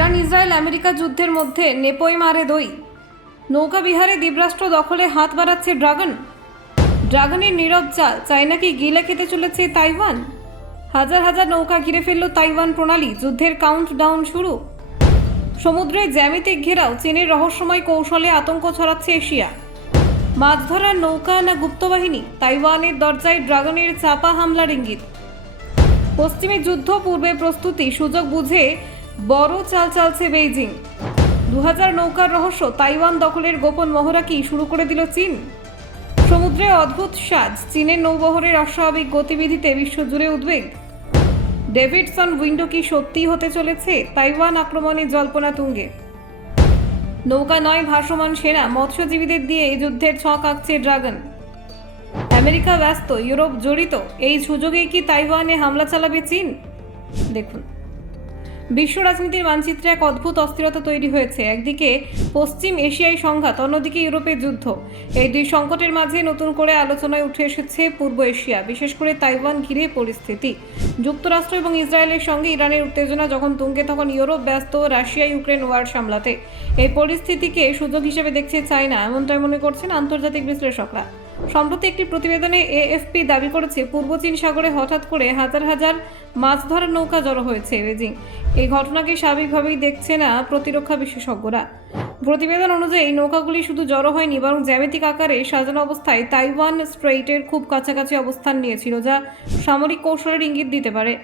Iran Israel America যুদ্ধের মধ্যে নেপোয় মারে দই। নৌকা বিহারে দ্বীপরাষ্ট্র দখলে হাত বাড়াচ্ছে ড্রাগনের নীরব চাল। চায়না কি গিলে খেতে চলেছে তাইওয়ান? হাজার হাজার নৌকা ঘিরে ফেলল তাইওয়ান প্রণালী। যুদ্ধের কাউন্টডাউন শুরু। সমুদ্রে জ্যামিতিক ঘেরাও। চীনের রহস্যময় কৌশলে আতঙ্ক ছড়াচ্ছে এশিয়া। মাছ ধরার নৌকা না গুপ্তবাহিনী? তাইওয়ানের দরজায় ড্রাগনের চাপা হামলার ইঙ্গিত। পশ্চিমে যুদ্ধ, পূর্বে প্রস্তুতি, সুযোগ বুঝে বড় চাল চালছে বেইজিং। 2000 নৌকার রহস্য। তাইওয়ান দখলের গোপন মহড়া কি শুরু করে দিল চীন? সমুদ্রে অদ্ভুত সাজ। চীনের নৌবহরের অস্বাভাবিক গতিবিধিতে বিশ্বজুড়ে উদ্বেগ। ডেভিডসন উইন্ডো কি সত্যি হতে চলেছে? তাইওয়ান আক্রমণে জল্পনা তুঙ্গে। নৌকা নয়, ভাসমান সেনা। মৎস্যজীবীদের দিয়ে যুদ্ধের ছক আঁকছে ড্রাগন। আমেরিকা ব্যস্ত, ইউরোপ জড়িত। এই সুযোগেই কি তাইওয়ানে হামলা চালাবে চীন? দেখুন, বিশ্ব রাজনীতির মানচিত্রে এক অদ্ভুত অস্থিরতা তৈরি হয়েছে। একদিকে পশ্চিম এশিয়ায় সংঘাত, অন্যদিকে ইউরোপের যুদ্ধ। এই দুই সংকটের মাঝে নতুন করে আলোচনায় উঠে এসেছে পূর্ব এশিয়া, বিশেষ করে তাইওয়ান ঘিরে পরিস্থিতি। যুক্তরাষ্ট্র এবং ইসরায়েলের সঙ্গে ইরানের উত্তেজনা যখন তুঙ্গে, তখন ইউরোপ ব্যস্ত রাশিয়া ইউক্রেন ওয়ার সামলাতে। এই পরিস্থিতিকে সুযোগ হিসেবে দেখছে চায়না, এমনটাই মনে করছেন আন্তর্জাতিক বিশ্লেষকরা। সম্প্রতি একটি প্রতিবেদনে এএফপি দাবি করেছে, পূর্ব চীন সাগরে হঠাৎ করে হাজার হাজার মাছ ধরার নৌকা জড়ো হয়েছে বেজিং। এই ঘটনাকে স্বাভাবিকভাবেই দেখছে না প্রতিরক্ষা বিশেষজ্ঞরা। প্রতিবেদন অনুযায়ী নৌকাগুলি শুধু জড়ো হয়নি, বরং জ্যামিতিক আকারে সাজানো অবস্থায় তাইওয়ান স্ট্রেইটের খুব কাছাকাছি অবস্থান নিয়েছিল, যা সামরিক কৌশলের ইঙ্গিত দিতে পারে।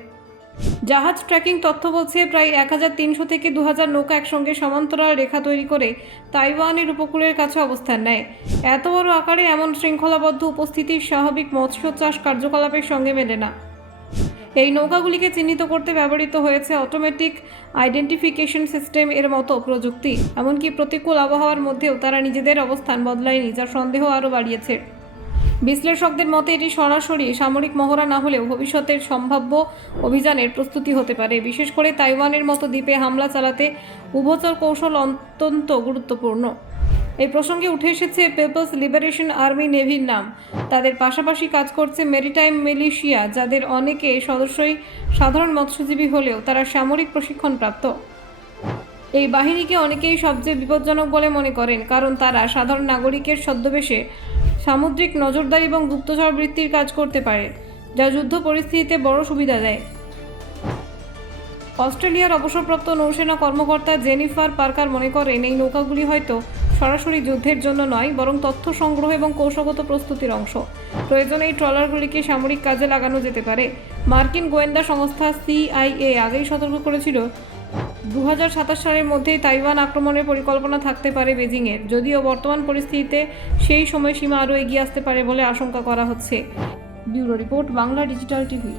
জাহাজ ট্র্যাকিং তথ্য বলছে, প্রায় 1300 থেকে 2000 নৌকা একসঙ্গে সমান্তরাল রেখা তৈরি করে তাইওয়ানের উপকূলের কাছে অবস্থান নেয়। এত বড় আকারে এমন শৃঙ্খলাবদ্ধ উপস্থিতির স্বাভাবিক মৎস্য চাষ কার্যকলাপের সঙ্গে মেলে না। এই নৌকাগুলিকে চিহ্নিত করতে ব্যবহৃত হয়েছে অটোমেটিক আইডেন্টিফিকেশন সিস্টেম এর মতো প্রযুক্তি। এমনকি প্রতিকূল আবহাওয়ার মধ্যেও তারা নিজেদের অবস্থান বদলায়নি, যা সন্দেহ আরও বাড়িয়েছে। বিশ্লেষকদের মতে এটি সরাসরি সামরিক মহড়া না হলেও ভবিষ্যতের সম্ভাব্য অভিযানের প্রস্তুতি হতে পারে। বিশেষ করে তাইওয়ানের মতো দ্বীপে হামলা চালাতে উভচর কৌশল অত্যন্ত গুরুত্বপূর্ণ। এই প্রসঙ্গে উঠে এসেছে পিপলস লিবারেশন আর্মি নেভির নাম। তাদের পাশাপাশি কাজ করছে মেরিটাইম মিলিশিয়া, যাদের অনেকে সদস্যই সাধারণ মৎস্যজীবী হলেও তারা সামরিক প্রশিক্ষণপ্রাপ্ত। এই বাহিনীকে অনেকেই সবচেয়ে বিপজ্জনক বলে মনে করেন, কারণ তারা সাধারণ নাগরিকের ছদ্মবেশে সামুদ্রিক নজরদারি এবং গুপ্তচর বৃত্তির কাজ করতে পারে, যা যুদ্ধ পরিস্থিতিতে বড় সুবিধা দেয়। অস্ট্রেলিয়ার অবসরপ্রাপ্ত নৌসেনা কর্মকর্তা জেনিফার পার্কার মনে করেন, এই নৌকাগুলি হয়তো সরাসরি যুদ্ধের জন্য নয়, বরং তথ্য সংগ্রহ এবং কৌশলগত প্রস্তুতির অংশ। প্রয়োজনে এই ট্রলারগুলিকে সামরিক কাজে লাগানো যেতে পারে। মার্কিন গোয়েন্দা সংস্থা CIA আগেই সতর্ক করেছিল 2027 সালের মধ্যেই তাইওয়ান আক্রমণের পরিকল্পনা থাকতে পারে বেজিংয়ের। যদিও বর্তমান পরিস্থিতিতে সেই সময়সীমা আরও এগিয়ে আসতে পারে বলে আশঙ্কা করা হচ্ছে। Bureau report, Bangla digital TV.